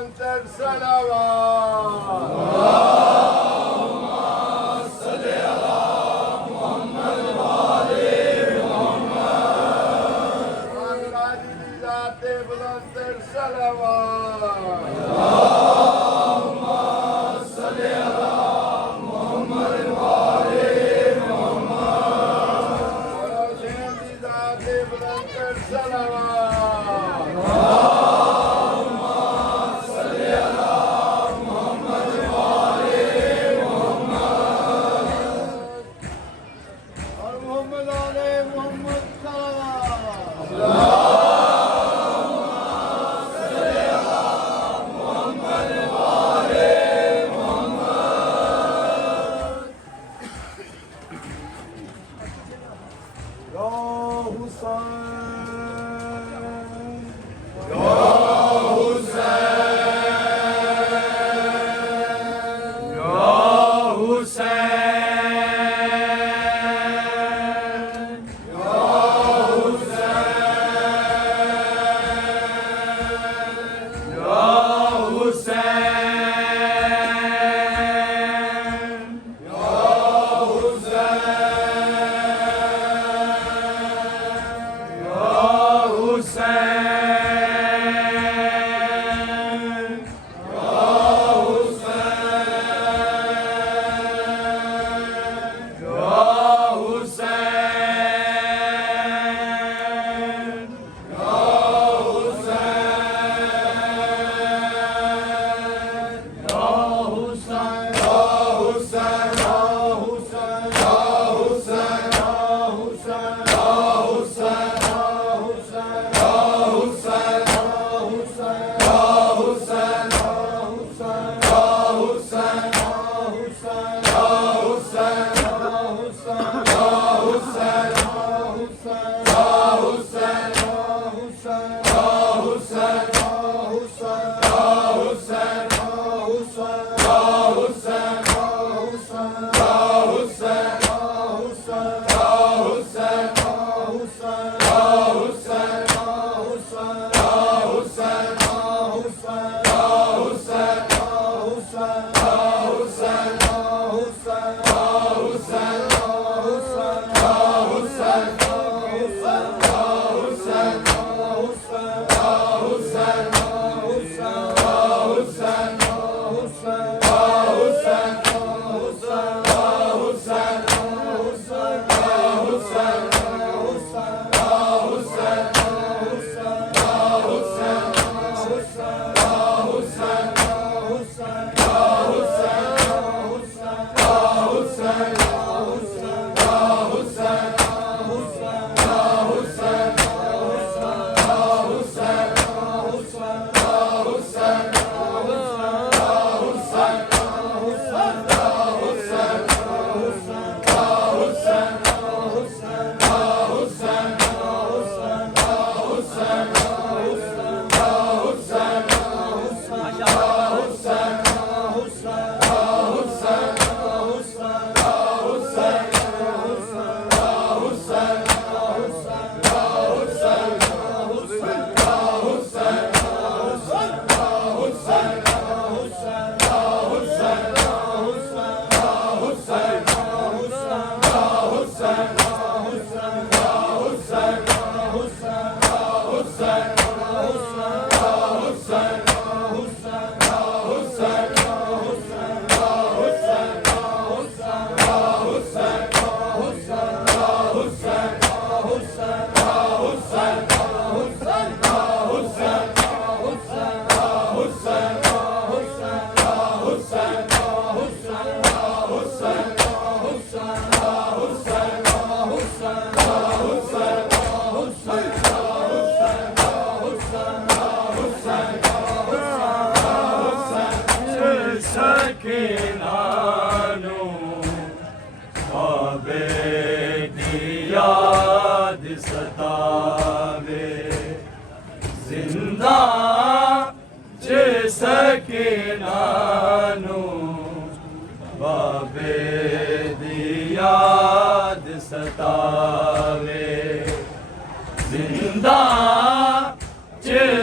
बुलंद सलावत। जिंदा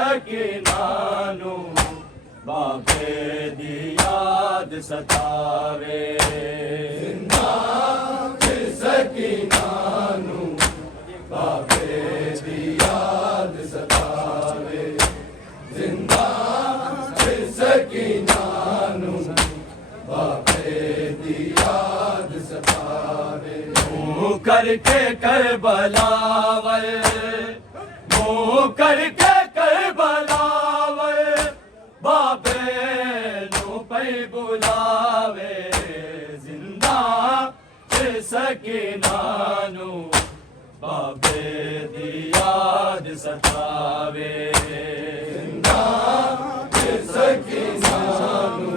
सकीनानू बाबे दी याद सतावे जिंदा फिर सकीनानू बाबे दी याद सतावे जिंदा फिर सकीनानू बाबे दी याद सतावे मुँह करके करबलावर मुँह करके करबलावर बाबे नू पे बुलावे जिंदा फिर सकीनानू बाबे दी याद सतावे जिंदा फिर सकीनानू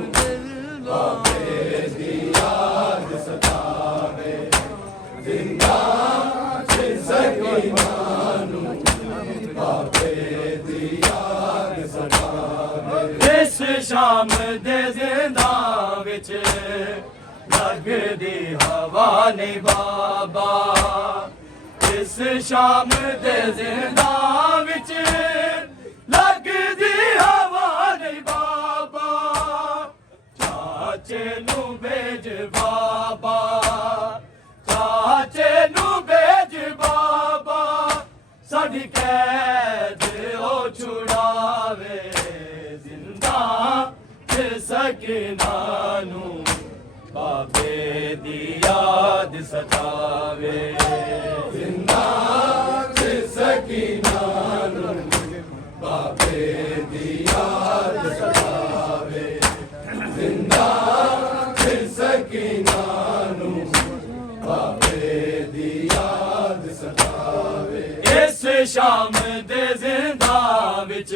बाबे दी याद सतावे जिंदा फिर सकीनानू बाबे दी याद सतावे इस शाम दे जिंदा विच लगदी हवा ने बाबा इस शाम दे जिंदा विच लगदी हवा ने बाबा चाचे नू भेज बाबा चाचे नू भेज बाबा साडी कैद ओ छुड़ावे जिंदा फिर सकीनानू बाबे दी याद सतावे जिंदा फिर सकीनानू बाबे दी याद सतावे जिंदा फिर सकीनानू बाबे दी याद सतावे इस शाम दे जिंदा विच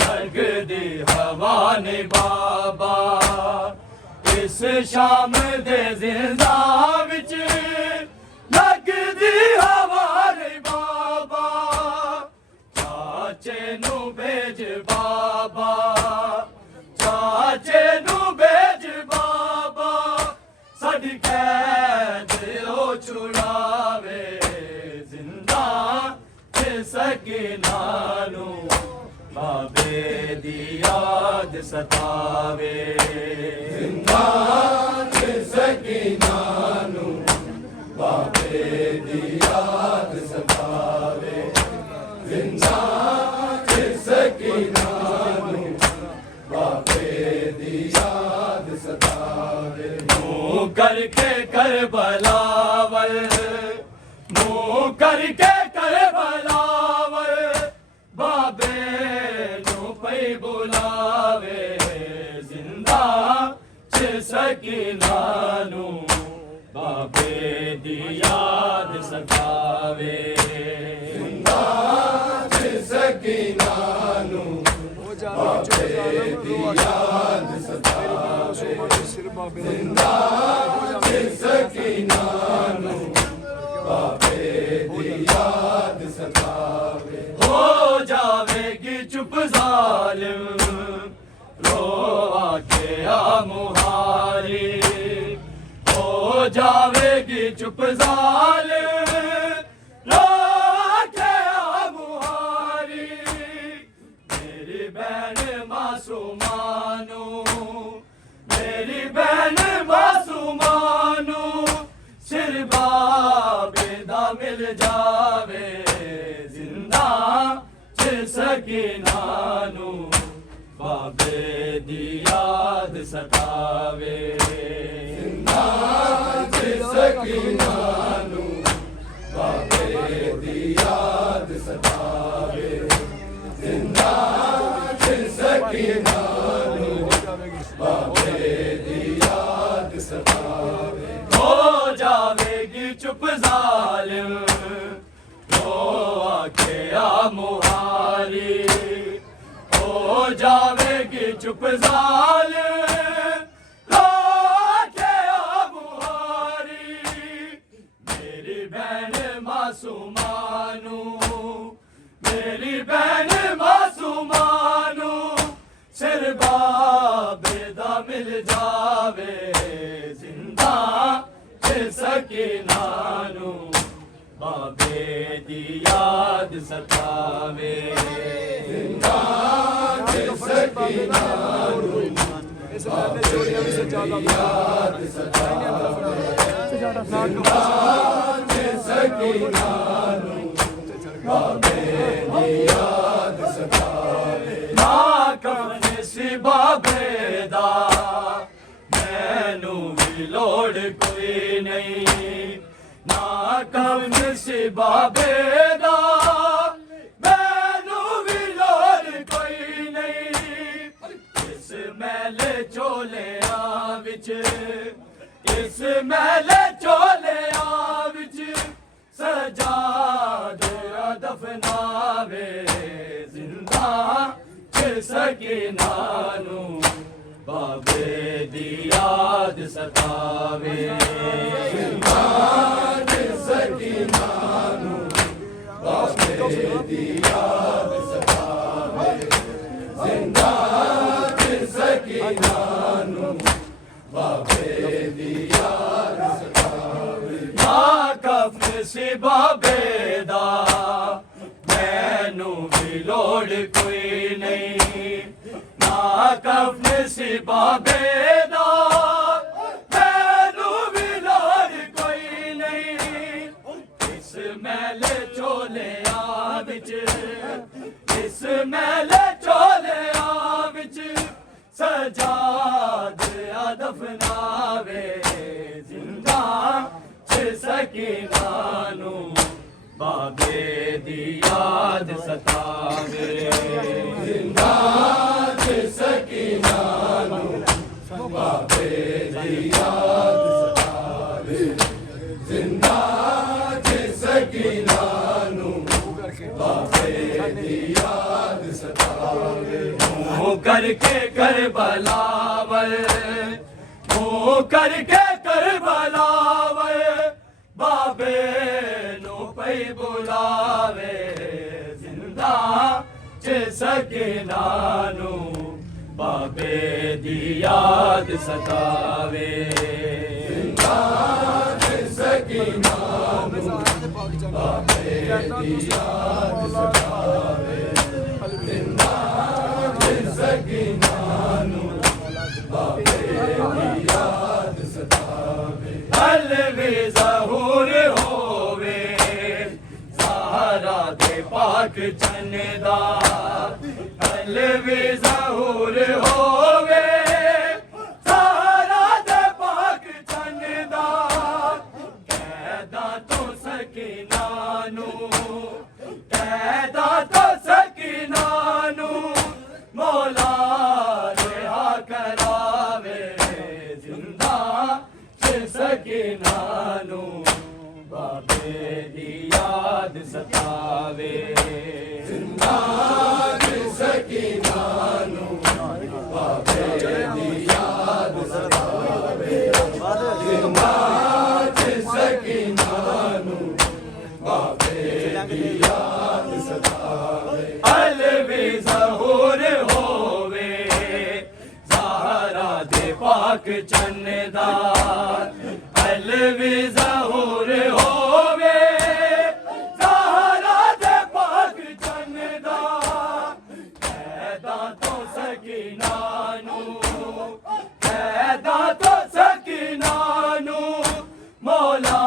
लगदी हवा ने बाबा इस शाम दे जिंदा विच लगदी हवा ने बाबा चाचे नू भेज बाबा चाचे नू भेज बाबा साडी कैद ओ छुड़ावे जिंदा फिर सकीनानू बाबे दी याद सतावे जिंदा फिर सकीनानू बाबे दी याद सतावे जिंदा फिर सकीनानू बाबे दी याद सतावे मुँह करके करबलावर मुँह करके करबलावर बाबे नू पे बुलावे जिंदा फिर सकीनानू बाबे दी याद सतावे जिंदा फिर सकीनानू बाबे दी याद सतावे जिंदा फिर सकीनानू बाबे दी याद सतावे हो जावेगी चुप जालिम रो आके आ मुहारी हो जावेगी चुप जालिम रो आके आ मुहारी मेरी बहन मासूमानू मेरी बहन मासूमानू सिर बाबे दा मिल जावे जिंदा फिर सकीनानू बाबे दी याद सतावे जिंदा फिर सकीनानू बाबे दी याद सतावे जिंदा फिर सकीनानू बाबे दी याद सतावे हो जावेगी चुप जालिम रो आके आ मुहारी हो जावेगी चुप जालिम रो आके आ मुहारी मेरी बहन मासूमानू मेरी बहन मासूमानू सिर बाबे दा मिल जावे जिंदा फिर सकीनानू बाबे दी याद सतावे जिंदां च सकीना नूं बाबे दी याद सतावे जिंदां च सकीना नूं बाबे दी याद सतावे ना कफन सी बाबे दा मैनू भी लोड़ कोई नहीं ना कफन सी बाबे दा मैनू भी लोड़ कोई नहीं इस मैले चोलिया विच इस मैले चोलिया विच सजाद दफनावे जिंदा च सकीना नूं बाबे दी याद सतावे जिंदा च सकीना नूं बाबे दी याद सतावे जिंदा च सकीना नूं बाबे दी याद सतावे ना कफन सी बाबे दा मैनू भी लोड़ कोई नहीं ना कफन सी बाबे दा मैनू भी लोड़ कोई नहीं इस मैले चोलिया विच इस मैले चोलिया विच सजाद दफनावे जिंदा च सकीना नूं बाबे दी याद सतावे जिंदा च सकीना नूं बाबे दी याद सतावे जिंदा च सकीना नूं बाबे दी याद सतावे मुँह करके करबलावर मुँह करके करबलावर बाबे नू पई बुलावे जिंदा च सकीना नूं बाबे दी याद सतावे जिंदा च सकीना नूं बाबे दी याद सतावे जिंदा च सकीना नूं बाबे दी याद सतावे अलवी ज़हूर होवे ज़हरा दे पाक चन्दा अलवी ज़हूर होवे ज़हरा दे पाक चन्दा कैदा तो सकीना नूं कैदा तो सकीना नूं मौला रिहा करावे जिंदा च सकीना नूं बाबे दी याद सतावे जिंदा च सकीना नूं बाबे दी याद सतावे जिंदा च सकीना नूं बाबे दी याद सतावे अलवी ज़हूर होवे ज़हरा दे पाक चन्दा अलवी ज़हूर होवे ज़हरा दे पाक चन्दा कैदा तो सकीना नूं कैदा तो सकीना नूं मौला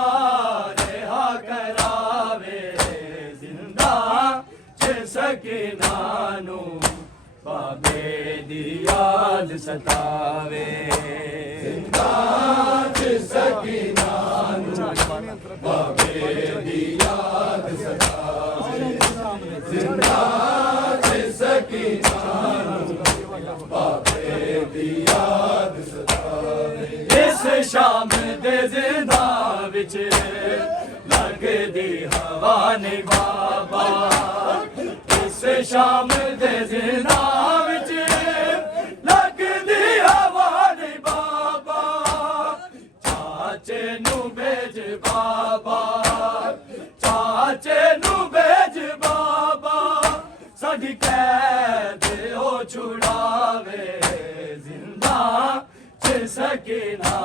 रिहा करावे जिंदा च सकीना नूं बाबे दी याद सतावे जिंदा च सकीना नूं बाबे दी याद सतावे जिंदा च सकीना नूं बाबे दी याद सतावे इस शाम दे जिंदा विच लगदी हवा ने बाबा इस शाम दे जिंदा विच लगदी हवा ने बाबा चाचे नू भेज बाबा चाचे नू भेज बाबा साडी कैद ओ छुड़ावे जिंदा च सकीना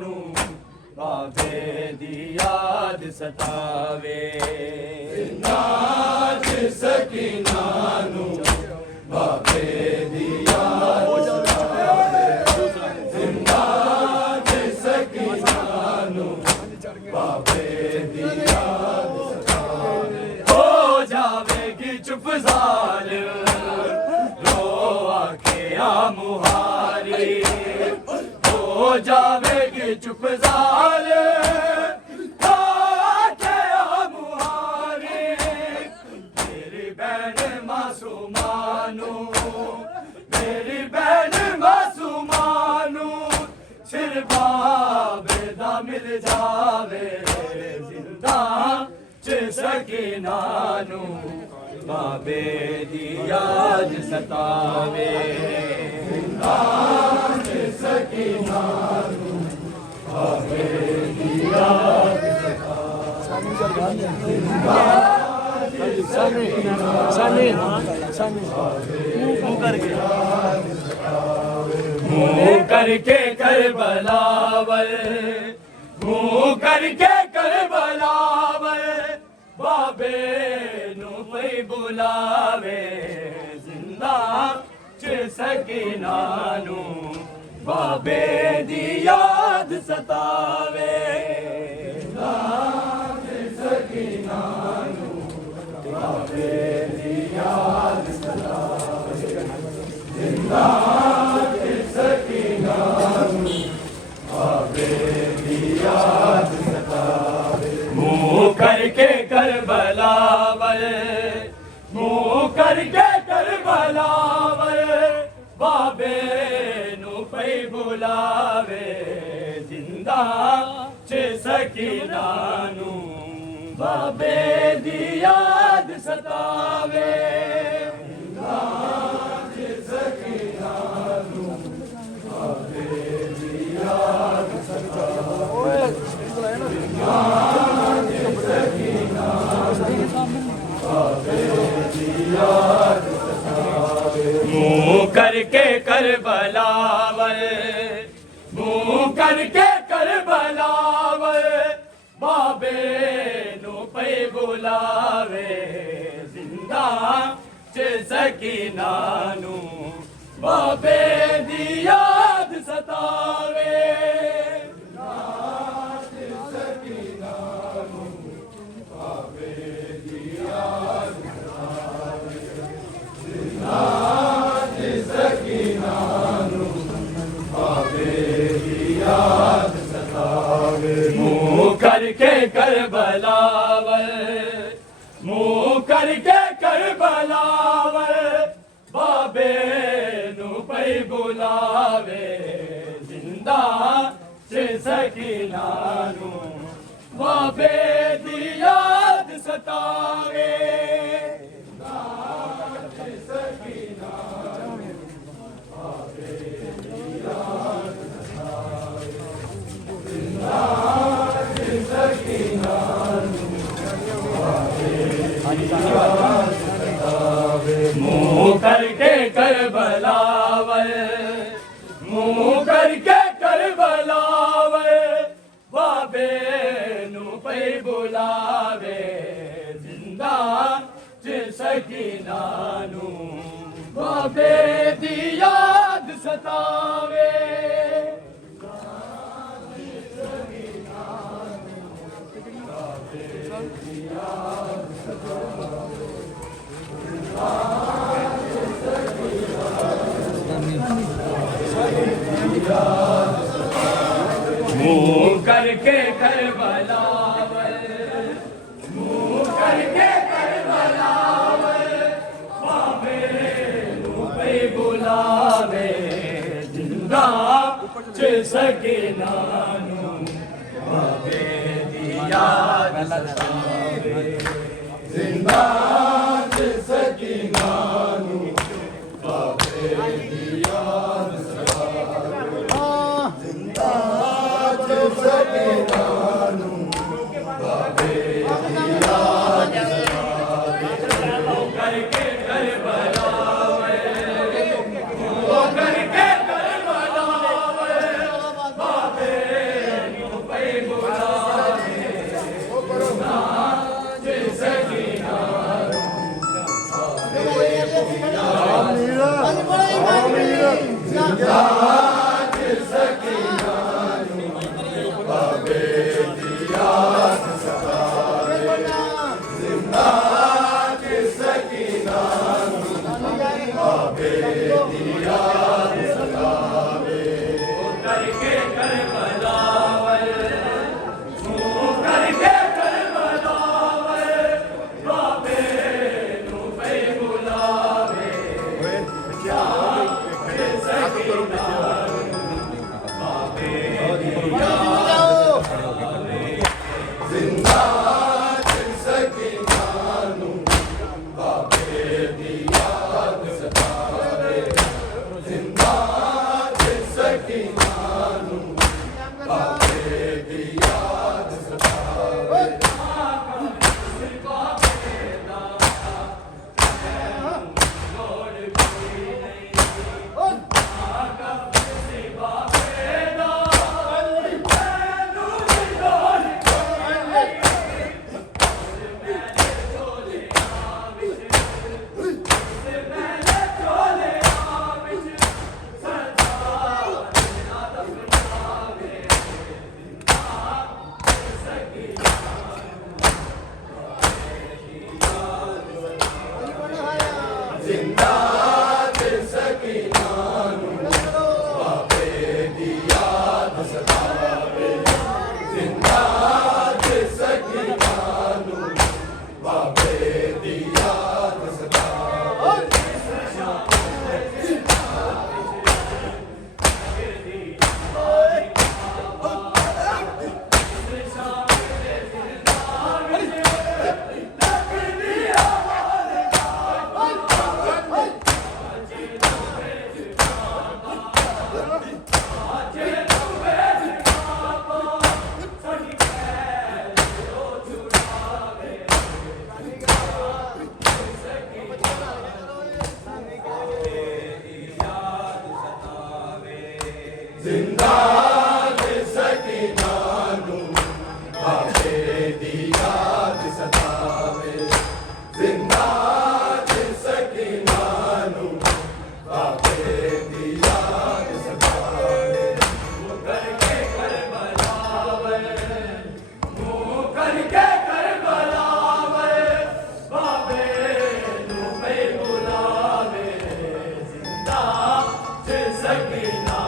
नूं बाबे दी याद सतावे जिन्नात सकीना नू बाबे दी याद सतावे जिन्नात सकीना नू बाबे दी याद सतावे हो जावेगी चुप ज़ालिम रो आके आ मुहारी हो जावेगी चुप ज़ालिम आके आ मुहारी मेरी बहन मासूमानू मेरी बहन मासूमानू सिर बाबेदा मिल जावे जिंदा च सकीनानू बाबे दी याद सतावे जिंदा च सकीनानू बाबे दी याद मुँह करके करबलावर मुँह करके करबलावर बाबे नू पे बुलावे जिंदा च सकीनानू बाबे दी याद सतावे जिंदा च सकीनानू बाबे दी याद सतावे जिंदा च सकीनानू बाबे दी याद सतावे मुँह करके करबलावर मुँह करके करबलावर बाबे नू पे बुलावे जिंदा च सकीनानू बाबे दी याद सतावे जिंदा च सकीनानू बाबे दी याद सतावे जिंदा च सकीनानू बाबे दी याद सतावे मुँह करके करबलावर मुँह करके करबलावर बाबे नू पे बुलावे जिंदा च सकीनानू बाबे दी याद सतावे जिंदा च सकीनानू बाबे दी याद सतावे जिंदा च सकीनानू बाबे दी याद सतावे मुँह करके करबलावर मुँह करके करबलावर बाबे नू पे बुलावे जिंदा च सकीनानू बाबे दी याद सतावे जिंदा च सकीनानू बाबे दी याद सतावे जिंदा च सकीनानू बाबे दी याद सतावे मुँह करके करबलावर मुँह करके करबलावर बाबे नू पे बुलावे जिंदा च सकीनानू बाबे दी याद सतावे मुँह करके करबलावर मुँह करके करबलावर बाबे नू पे बुलावे जिंदा च सकीनानू बाबे दी याद सतावे जिंदा च सकीनानू बाबे दी याद सतावे जिंदा च सकीनानू बाबे दी याद सतावे करके करबलावे करके करबलावे बाबे नू पे जिंदा सकीना नू बाबे दी याद सतावे जिंदा सकीना नू बाबे दी याद सतावे मुँह करके कर बलावे मुँह करके कर बलावे बाबे नू पे बुलावे जिंदा सकीना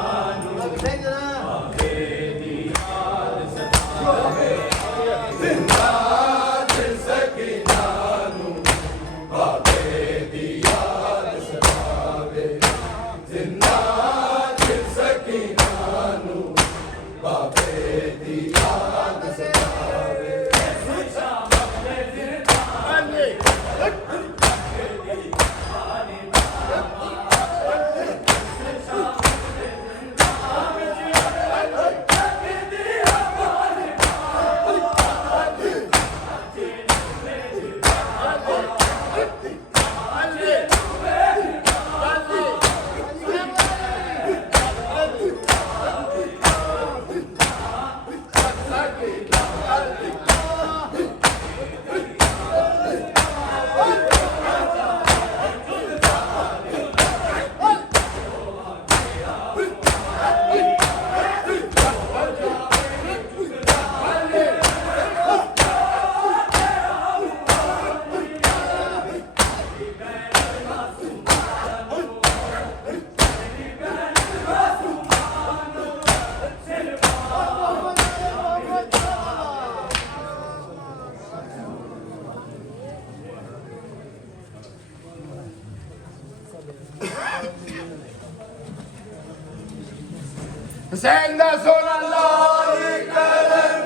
हुसैन दा सोना लाल करम